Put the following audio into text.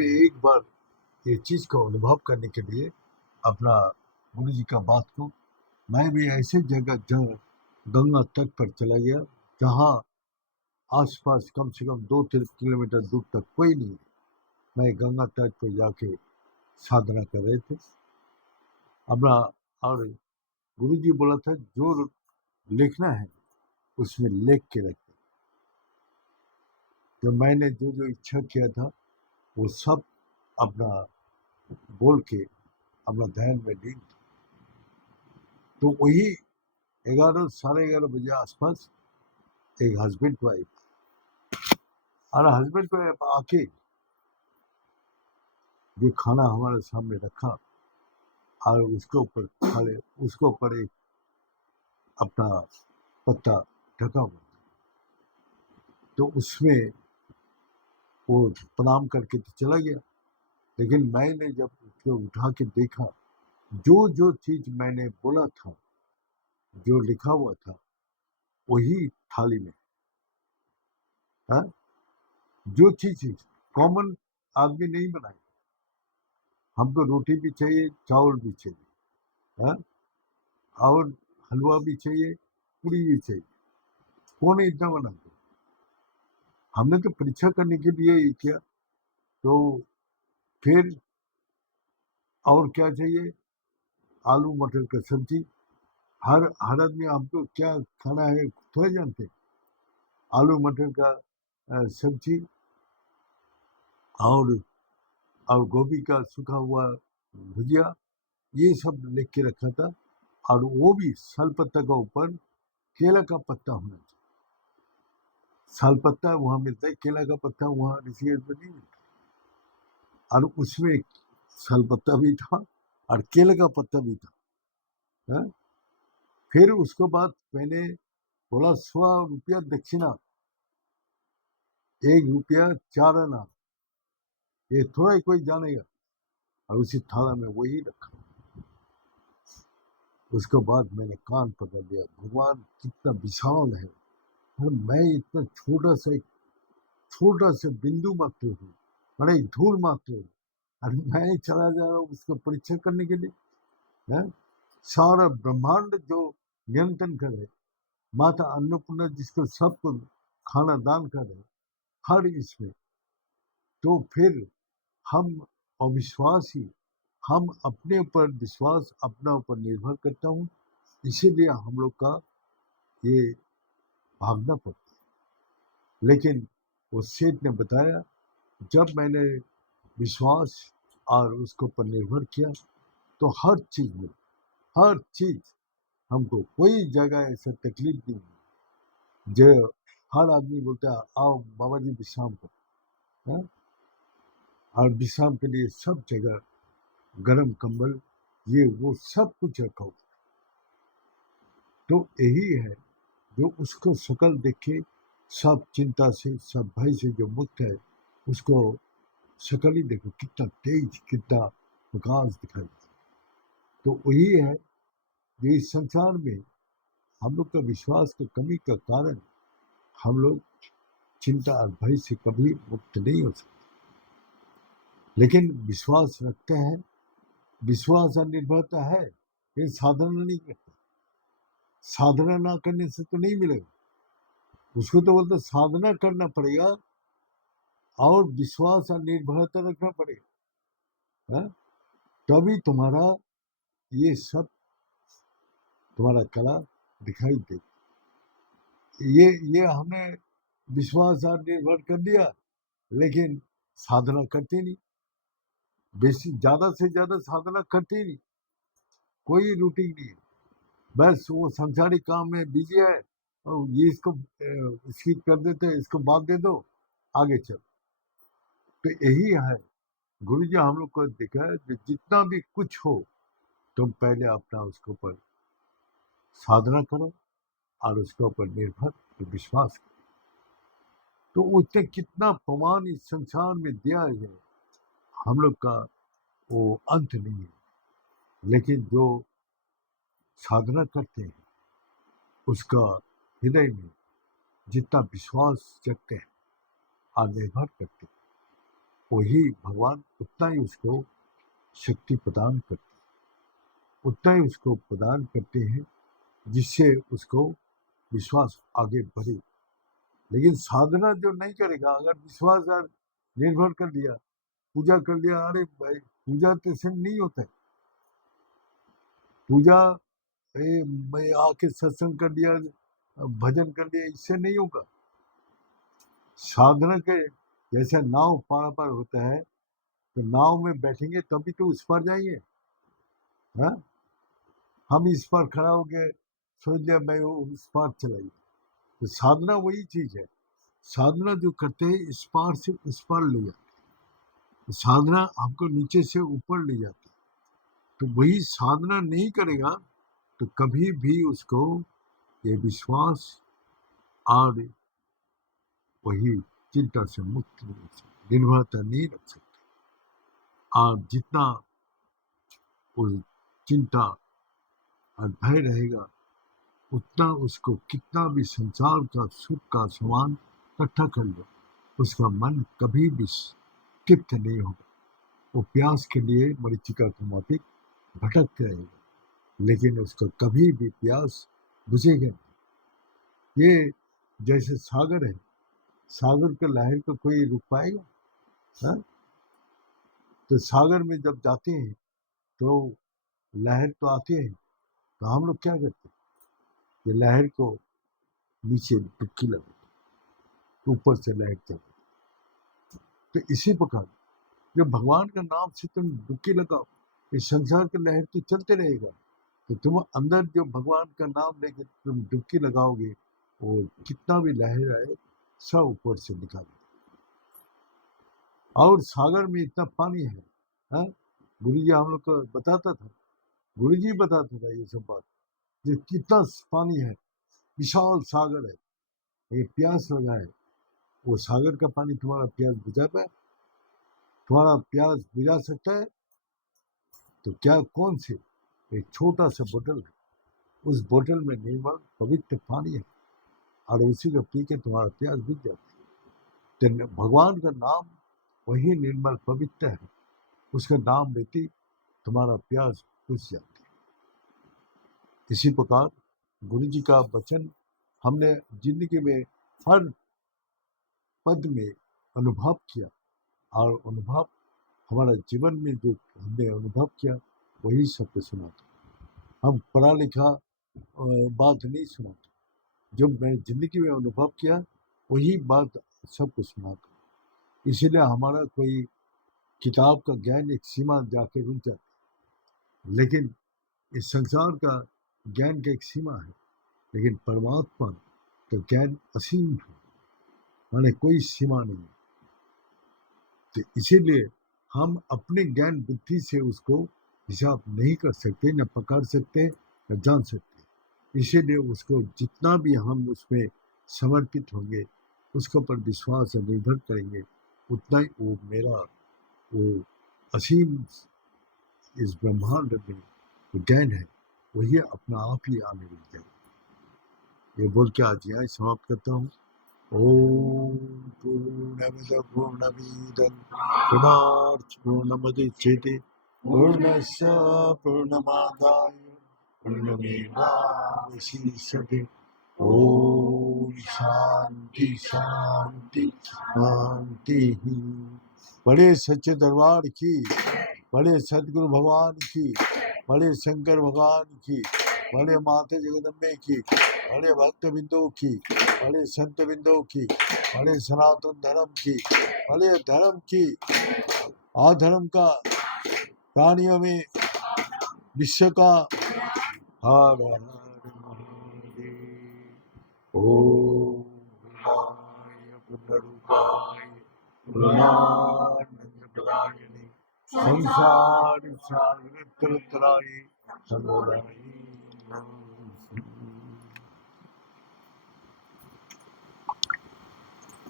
में एक बार ये चीज़ को अनुभव करने के लिए अपना गुरु जी का बात को, मैं भी ऐसे जगह गंगा तट पर चला गया जहाँ आसपास कम से कम 2-3 किलोमीटर दूर तक कोई नहीं है। मैं गंगा तट पर जाके साधना कर रहे थे अपना। और गुरु जी बोला था जो लिखना है उसमें लिख के रखते। तो मैंने जो जो इच्छा किया था वो सब अपना बोल के अपना ध्यान में लीन। तो वही 11-11:30 बजे आसपास एक हस्बैंड वाइफ और हस्बैंड वाइफ आके जो खाना हमारे सामने रखा और उसके ऊपर एक अपना पत्ता ढका हुआ। तो उसमें वो प्रणाम करके तो चला गया, लेकिन मैंने जब उसको उठा के देखा, जो जो चीज मैंने बोला था, जो लिखा हुआ था, वही थाली में है। जो चीज कॉमन आदमी नहीं बनाए, हमको रोटी भी चाहिए, चावल भी चाहिए है, और हलवा भी चाहिए, पूरी भी चाहिए। कौन इतना बनाते? हमने तो परीक्षा करने के लिए ही किया। तो फिर और क्या चाहिए? आलू मटर का सब्जी। हर आदमी हमको क्या खाना है थोड़े जानते। आलू मटर का सब्जी और गोभी का सूखा हुआ भुजिया, ये सब लिख के रखा था। और वो भी साल पत्ता का ऊपर केला का पत्ता होना चाहिए। साल पत्ता वहां मिलता है, केला का पत्ता वहां ऋषिकेश में नहीं मिलता। और उसमें साल पत्ता भी था और केले का पत्ता भी था है? फिर उसके बाद मैंने बोला 100 रुपया दक्षिणा, 1 रुपया 4 आना, ये थोड़ा ही कोई जानेगा। और उसी थाला में वही रखा। उसके बाद मैंने कान पकड़ लिया, भगवान कितना विशाल है और मैं इतना छोटा सा बिंदु मात्र हूँ, बड़ा एक धूल मात्र हूँ, और मैं चला जा रहा हूँ उसको परीक्षा करने के लिए है? सारा ब्रह्मांड जो नियंत्रण करे, माता अन्नपूर्णा जिसको सबको खाना दान करे हर इसमें, तो फिर हम अविश्वासी, हम अपने ऊपर विश्वास अपना ऊपर निर्भर करता हूँ, इसीलिए हम लोग का ये भागना पड़ता है। लेकिन वो सेठ ने बताया, जब मैंने विश्वास और उसके ऊपर निर्भर किया तो हर चीज में, हर चीज हमको कोई जगह ऐसा तकलीफ नहीं हुई। जो हर आदमी बोलता है आओ बाबा जी विश्राम करो है? और विश्राम के लिए सब जगह गरम कंबल, ये वो सब कुछ रखा हुआ। तो यही है जो उसको शकल देख के सब चिंता से, सब भय से जो मुक्त है, उसको शकल ही देखो कितना तेज, कितना प्रकाश दिखाई देता। तो वही है जो इस संसार में हम लोग का विश्वास की कमी का कारण हम लोग चिंता और भय से कभी मुक्त नहीं हो सकते। लेकिन विश्वास रखते हैं, विश्वास और निर्भरता है, ये साधना नहीं करते। साधना ना करने से तो नहीं मिलेगा, उसको तो बोलते साधना करना पड़ेगा और विश्वास और निर्भरता रखना पड़ेगा है? तभी तुम्हारा ये सब, तुम्हारा कला दिखाई दे। ये हमने विश्वास और निर्भर कर दिया, लेकिन साधना करते नहीं, बेसी ज्यादा से ज्यादा साधना करते नहीं, कोई रूटीन नहीं है। बस वो संसारिक काम में बिजी है और ये इसको स्किप कर देते हैं, इसको बात दे दो, आगे चल। तो यही है गुरु जी हम लोग को देखा है कि जितना भी कुछ हो, तुम पहले अपना उसके ऊपर साधना करो और उसके ऊपर निर्भर विश्वास करो। तो उसने कितना प्रमाण इस संसार में दिया है, हम लोग का वो अंत नहीं है। लेकिन जो साधना करते हैं उसका हृदय में जितना विश्वास जगते हैं और निर्भर करते हैं, वही भगवान उतना ही उसको शक्ति प्रदान करते हैं, उतना ही उसको प्रदान करते हैं जिससे उसको विश्वास आगे बढ़े। लेकिन साधना जो नहीं करेगा, अगर विश्वास और निर्भर कर लिया, पूजा कर लिया, अरे भाई पूजा तो से नहीं होता है। पूजा मैं आके सत्संग कर लिया, भजन कर लिया, इससे नहीं होगा। साधना के जैसे नाव पार पर होता है, तो नाव में बैठेंगे तभी तो उस पर जाइए। हाँ, हम इस पर खड़ा हो गए, सोच लिया मैं उस पार चलाइए। तो साधना वही चीज है। साधना जो करते हैं इस पार से उस पार ले जाते हैं, साधना हमको नीचे से ऊपर ले जाती है। तो वही साधना नहीं करेगा तो कभी भी उसको ये विश्वास और वही चिंता से मुक्त नहीं रख सकते, निर्भरता नहीं रख सकते। और जितना उस चिंता और भय रहेगा, उतना उसको कितना भी संसार का सुख का सामान इकट्ठा कर लो, उसका मन कभी भी तृप्त नहीं होगा। वो प्यास के लिए मरीचिका के माफिक भटकते रहेगा, लेकिन उसको कभी भी प्यास बुझेगा नहीं। ये जैसे सागर है, सागर के लहर को कोई रुक पाएगा? हाँ? तो सागर में जब जाते हैं तो लहर तो आती है, तो हम लोग क्या करते हैं? ये लहर को नीचे डुबकी लगाते, ऊपर से लहर चलती। तो इसी प्रकार जब भगवान का नाम से तुम डुबकी लगाओ, इस संसार का लहर तो चलते रहेगा। तो तुम अंदर जो भगवान का नाम लेके तुम डुबकी लगाओगे, वो कितना भी लहर आए सब ऊपर से निकाले। और सागर में इतना पानी है, हाँ? गुरु जी हम लोग को बताता था, गुरु जी बताता था ये सब बात, ये कितना पानी है, विशाल सागर है, ये प्यास लगा है, वो सागर का पानी तुम्हारा प्यास बुझा पाए? तुम्हारा प्यास बुझा सकता है? तो क्या कौन से एक छोटा सा बोतल है, उस बोतल में निर्मल पवित्र पानी है, और उसी को पी के तुम्हारा प्यास बुझ जाती है। तो भगवान का नाम वही निर्मल पवित्र है, उसका नाम लेती तुम्हारा प्यास बुझ जाती है। इसी प्रकार गुरु जी का वचन हमने जिंदगी में हर पद में अनुभव किया, और अनुभव हमारा जीवन में जो हमने अनुभव किया वही सबको सुनाता। हम पढ़ा लिखा बात नहीं सुनाते, जो मैं जिंदगी में अनुभव किया वही बात सबको सुनाता। इसीलिए हमारा कोई किताब का ज्ञान एक सीमा जाके रुक जाता, लेकिन इस संसार का ज्ञान की एक सीमा है, लेकिन परमात्मा का ज्ञान असीम है, माने कोई सीमा नहीं। तो इसीलिए हम अपने ज्ञान बुद्धि से उसको हिसाब नहीं कर सकते, न पकड़ सकते, न जान सकते। इसीलिए उसको जितना भी हम उसमें समर्पित होंगे, उसके ऊपर विश्वास और निर्भर करेंगे, उतना ही वो मेरा वो असीम इस ब्रह्मांड में ज्ञान है वही अपना आप ही आने लग जाए। ये बोल के आज यहाँ समाप्त करता हूँ। ओम पूर्णमद पूर्णमिदं पूर्णात् पूर्णमुदच्यते पूर्णस्य पूर्णमादाय पूर्णमेवावशिष्यते। ओम शांति शांति शांति। बड़े सच्चे दरबार की, बड़े सदगुरु भगवान की, बड़े शंकर भगवान की, बड़े माता जगदम्बे की, बड़े भक्त बिंदु की, बड़े संत बिंदु की, बड़े सनातन धर्म की, बड़े धर्म की, अधर्म का, प्राणियों में विश्व का। हर हर महादेव। ओम पुनरूपाय पूर्णानंद प्रदायिने संसार सागर तरतराय सदा